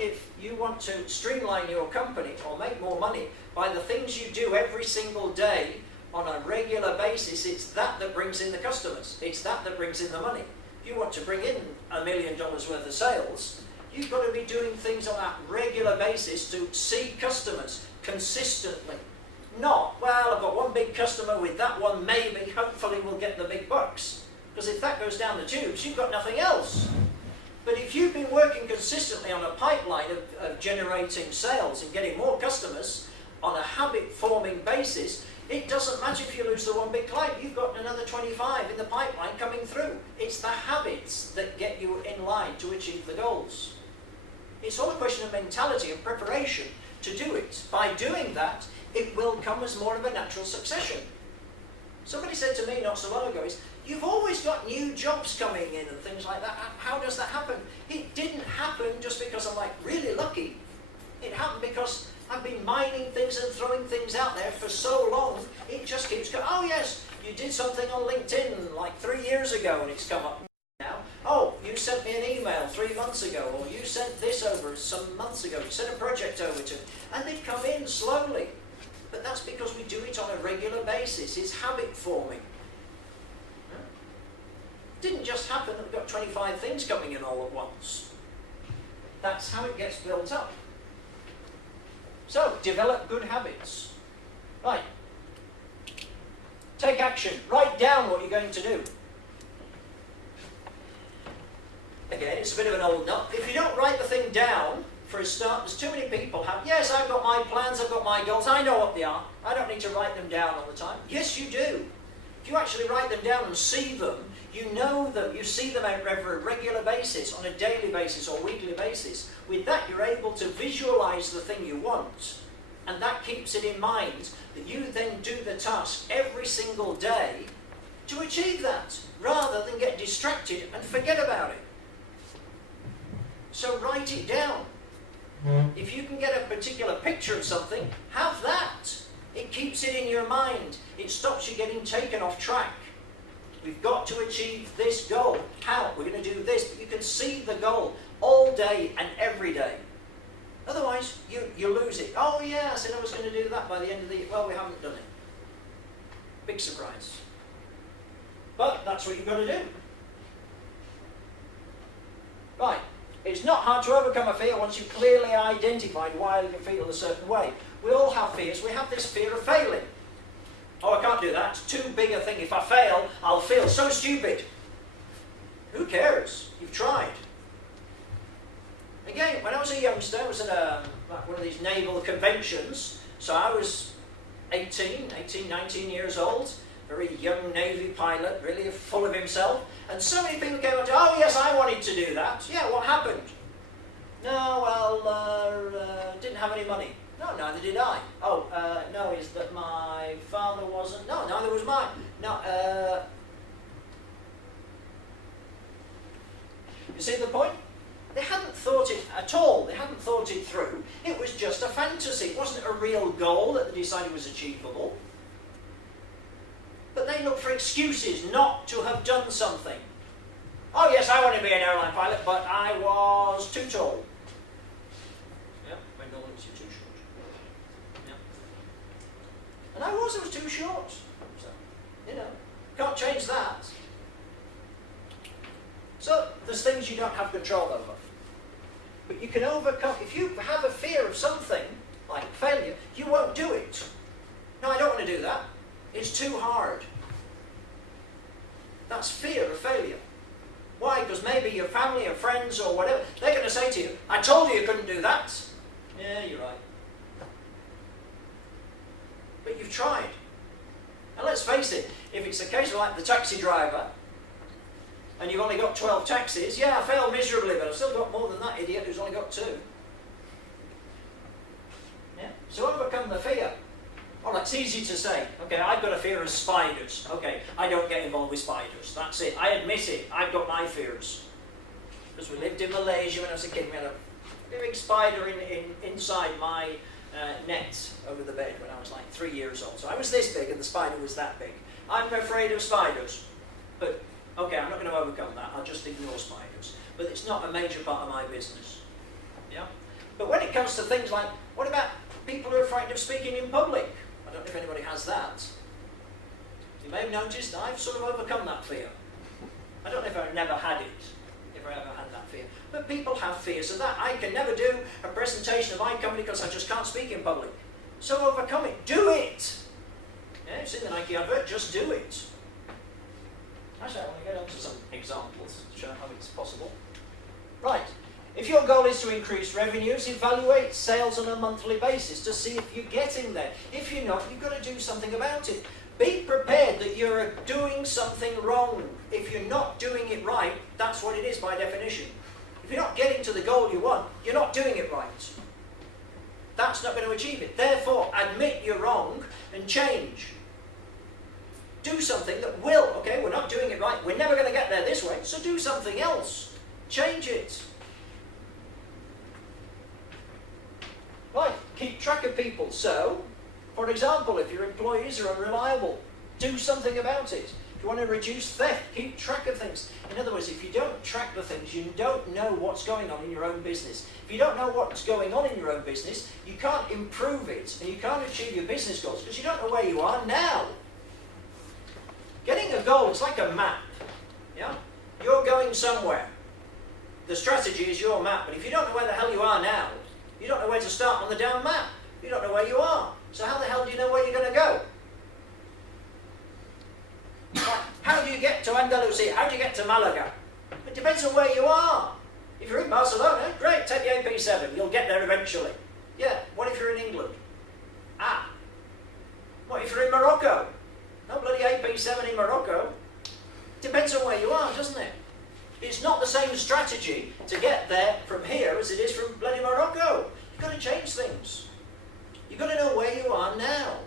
if you want to streamline your company or make more money by the things you do every single day on a regular basis, it's that that brings in the customers. It's that that brings in the money. If you want to bring in $1 million worth of sales, you've got to be doing things on that regular basis to see customers consistently. Not, well, I've got one big customer, with that one maybe, hopefully we'll get the big bucks. Because if that goes down the tubes, you've got nothing else. But if you've been working consistently on a pipeline of generating sales and getting more customers on a habit-forming basis, it doesn't matter if you lose the one big client, you've got another 25 in the pipeline coming through. It's the habits that get you in line to achieve the goals. It's all a question of mentality and preparation to do it. By doing that, it will come as more of a natural succession. Somebody said to me not so long ago, you've always got new jobs coming in and things like that. How does that happen? It didn't happen just because I'm like really lucky. It happened because I've been mining things and throwing things out there for so long, it just keeps going. Oh yes, you did something on LinkedIn like 3 years ago and it's come up now. Oh, you sent me an email 3 months ago, or you sent this over some months ago, you sent a project over to, and they come in slowly. But that's because we do it on a regular basis. It's habit forming. It didn't just happen that we've got 25 things coming in all at once. That's how it gets built up. So, develop good habits. Right. Take action. Write down what you're going to do. Again, it's a bit of an old nut. If you don't write the thing down, for a start, there's too many people have, yes, I've got my plans, I've got my goals, I know what they are. I don't need to write them down all the time. Yes, you do. If you actually write them down and see them, you know them, you see them on a regular basis, on a daily basis or weekly basis. With that, you're able to visualize the thing you want. And that keeps it in mind that you then do the task every single day to achieve that, rather than get distracted and forget about it. So write it down. If you can get a particular picture of something, have that. It keeps it in your mind. It stops you getting taken off track. We've got to achieve this goal. How? We're going to do this. But you can see the goal all day and every day. Otherwise, you lose it. Oh yeah, I said I was going to do that by the end of the year. Well, we haven't done it. Big surprise. But that's what you've got to do. Right. It's not hard to overcome a fear once you've clearly identified why you feel a certain way. We all have fears. We have this fear of failing. Oh, I can't do that. It's too big a thing. If I fail, I'll feel so stupid. Who cares? You've tried. Again, when I was a youngster, I was at one of these naval conventions. So I was 18, 19 years old. Very young Navy pilot, really full of himself. And so many people came up to, oh yes, I wanted to do that. Yeah, what happened? No, well, didn't have any money. No, neither did I. Oh, no, is that my father wasn't? No, neither was mine. No, you see the point? They hadn't thought it at all. They hadn't thought it through. It was just a fantasy. It wasn't a real goal that they decided was achievable. But they look for excuses not to have done something. Oh yes, I want to be an airline pilot, but I was too tall. Yeah, when no one's too short. Yeah. And I was too short. So, can't change that. So, there's things you don't have control over. But you can overcome, if you have a fear of something, like failure, you won't do it. No, I don't want to do that. It's too hard. That's fear of failure. Why? Because maybe your family or friends or whatever, they're going to say to you, I told you you couldn't do that. Yeah, you're right. But you've tried. And let's face it, if it's a case of like the taxi driver, and you've only got 12 taxis, yeah, I failed miserably, but I've still got more than that idiot who's only got 2. Yeah? So overcome the fear. Well, it's easy to say, okay, I've got a fear of spiders. Okay, I don't get involved with spiders. That's it. I admit it. I've got my fears. Because we lived in Malaysia when I was a kid. We had a big spider inside my net over the bed when I was like 3 years old. So I was this big and the spider was that big. I'm afraid of spiders. But, okay, I'm not going to overcome that. I'll just ignore spiders. But it's not a major part of my business. Yeah? But when it comes to things like, what about people who are frightened of speaking in public? I don't know if anybody has that. You may have noticed I've sort of overcome that fear. I don't know if I've never had it, if I ever had that fear. But people have fears of that. I can never do a presentation of my company because I just can't speak in public. So overcome it. Do it! Yeah, it's in the Nike advert, just do it. Actually, I want to get on to some examples to show how it's possible. Right. If your goal is to increase revenues, evaluate sales on a monthly basis to see if you're getting there. If you're not, you've got to do something about it. Be prepared that you're doing something wrong. If you're not doing it right, that's what it is by definition. If you're not getting to the goal you want, you're not doing it right. That's not going to achieve it. Therefore, admit you're wrong and change. Do something that will, okay, we're not doing it right, we're never going to get there this way, so do something else. Change it. Right, keep track of people. So, for example, if your employees are unreliable, do something about it. If you want to reduce theft, keep track of things. In other words, if you don't track the things, you don't know what's going on in your own business. If you don't know what's going on in your own business, you can't improve it, and you can't achieve your business goals because you don't know where you are now. Getting a goal is like a map. Yeah? You're going somewhere. The strategy is your map, but if you don't know where the hell you are now, you don't know where to start on the damn map. You don't know where you are. So how the hell do you know where you're going to go? How do you get to Andalusia? How do you get to Malaga? It depends on where you are. If you're in Barcelona, great, take the AP7. You'll get there eventually. Yeah, what if you're in England? Ah. What if you're in Morocco? No bloody AP7 in Morocco. Depends on where you are, doesn't it? It's not the same strategy to get there from here as it is from bloody Morocco. You've got to change things. You've got to know where you are now.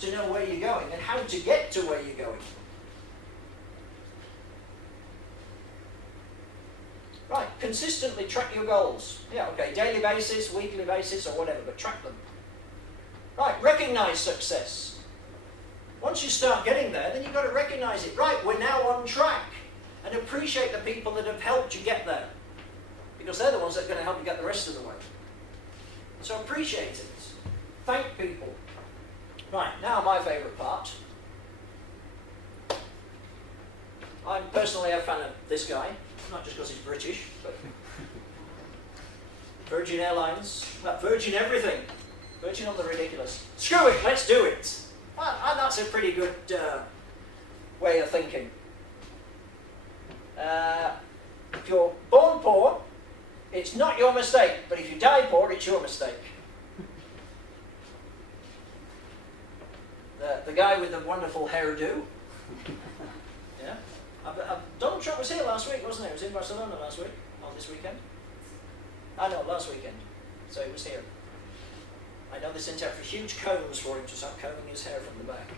To know where you're going and how to get to where you're going. Right, consistently track your goals. Yeah, okay, daily basis, weekly basis, or whatever, but track them. Right, recognize success. Once you start getting there, then you've got to recognize it. Right, we're now on track. And appreciate the people that have helped you get there. Because they're the ones that are going to help you get the rest of the way. So appreciate it. Thank people. Right, now my favourite part. I'm personally a fan of this guy. Not just because he's British, but Virgin Airlines, Virgin everything. Virgin on the ridiculous. Screw it, let's do it. And that's a pretty good way of thinking. If you're born poor, it's not your mistake. But if you die poor, it's your mistake. The guy with the wonderful hairdo. Yeah. Donald Trump was here last week, wasn't he? He was in Barcelona last week, or this weekend. No, last weekend. So he was here. I know they sent out for huge combs for him to start combing his hair from the back.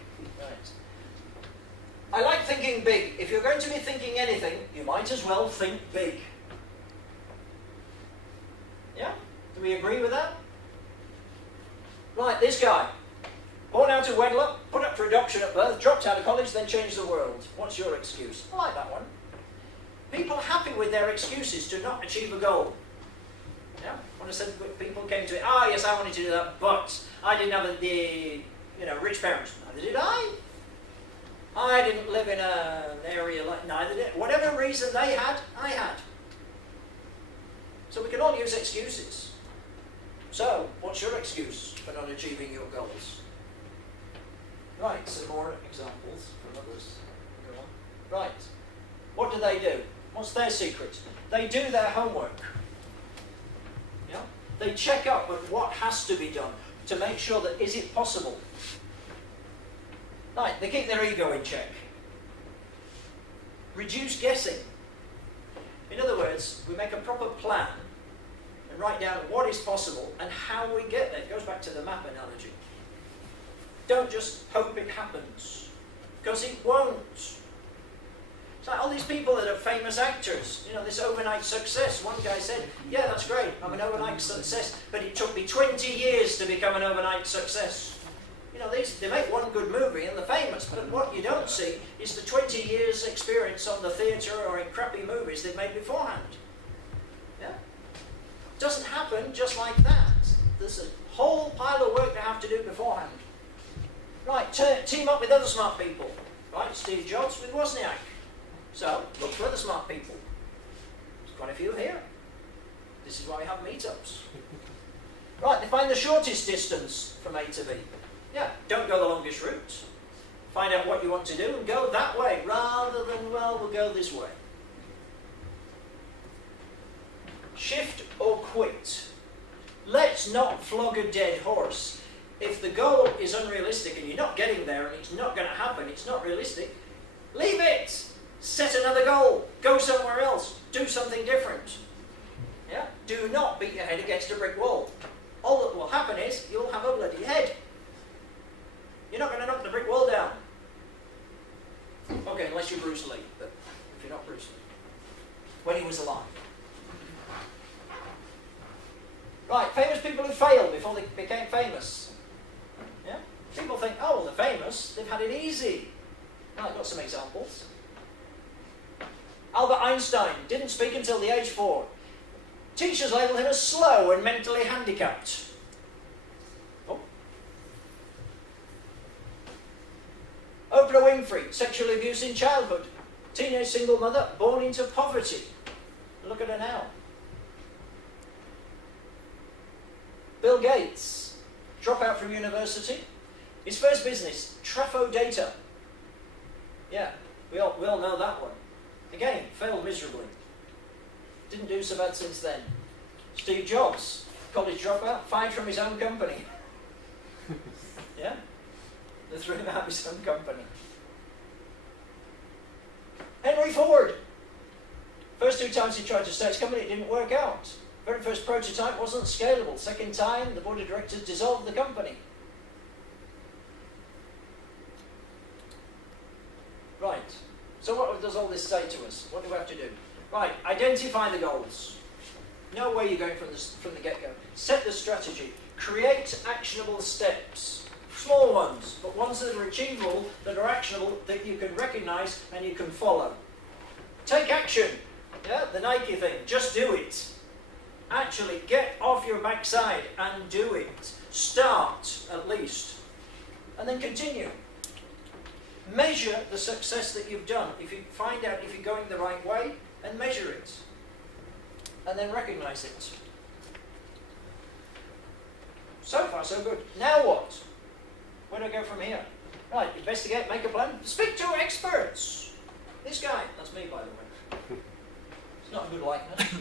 Right. I like thinking big. If you're going to be thinking anything, you might as well think big. Yeah? Do we agree with that? Right, this guy. Born out of wedlock, put up for adoption at birth, dropped out of college, then changed the world. What's your excuse? I like that one. People happy with their excuses to not achieve a goal. Yeah? When I said people came to it, yes, I wanted to do that, but I didn't have the rich parents. Neither did I. I didn't live in an area like, neither did. Whatever reason they had, I had. So we can all use excuses. So, what's your excuse for not achieving your goals? Right, some more examples from others. Go on. Right. What do? What's their secret? They do their homework. Yeah? They check up on what has to be done to make sure that is it possible. Right, they keep their ego in check. Reduce guessing. In other words, we make a proper plan and write down what is possible and how we get there. It goes back to the map analogy. Don't just hope it happens, because it won't. It's like all these people that are famous actors, this overnight success. One guy said, yeah, that's great, I'm an overnight success, but it took me 20 years to become an overnight success. They make one good movie and they're famous, but what you don't see is the 20 years experience on the theatre or in crappy movies they've made beforehand. Yeah? Doesn't happen just like that. There's a whole pile of work they have to do beforehand. Right, team up with other smart people. Right, Steve Jobs with Wozniak. So, look for other smart people. There's quite a few here. This is why we have meetups. Right, they find the shortest distance from A to B. Yeah, don't go the longest route. Find out what you want to do and go that way, rather than, well, we'll go this way. Shift or quit. Let's not flog a dead horse. If the goal is unrealistic and you're not getting there and it's not going to happen, it's not realistic, leave it. Set another goal. Go somewhere else. Do something different. Yeah? Do not beat your head against a brick wall. All that will happen is you'll have a bloody head. You're not going to knock the brick wall down. Okay, unless you're Bruce Lee. But if you're not Bruce Lee. When he was alive. Right, famous people who failed before they became famous. Yeah? People think, oh, well, they're famous, they've had it easy. Now, I've got some examples. Albert Einstein didn't speak until the age 4. Teachers labelled him as slow and mentally handicapped. Oh. Oprah Winfrey, sexual abuse in childhood. Teenage single mother, born into poverty. Look at her now. Bill Gates, dropout from university. His first business, Trafo Data. Yeah, we all know that one. Again, failed miserably. Didn't do so bad since then. Steve Jobs, college dropout, fired from his own company. Yeah? They threw him out of his own company. Henry Ford. First 2 times he tried to start his company, it didn't work out. Very first prototype wasn't scalable. Second time, the board of directors dissolved the company. Right. So what does all this say to us? What do we have to do? Right. Identify the goals. Know where you're going from the get-go. Set the strategy. Create actionable steps. Small ones, but ones that are achievable, that are actionable, that you can recognise and you can follow. Take action. Yeah, the Nike thing. Just do it. Actually, get off your backside and do it. Start, at least. And then continue. Measure the success that you've done. If you find out if you're going the right way, and measure it. And then recognise it. So far, so good. Now what? Where do I go from here? Right, investigate, make a plan. Speak to experts. This guy, that's me, by the way. It's not a good likeness.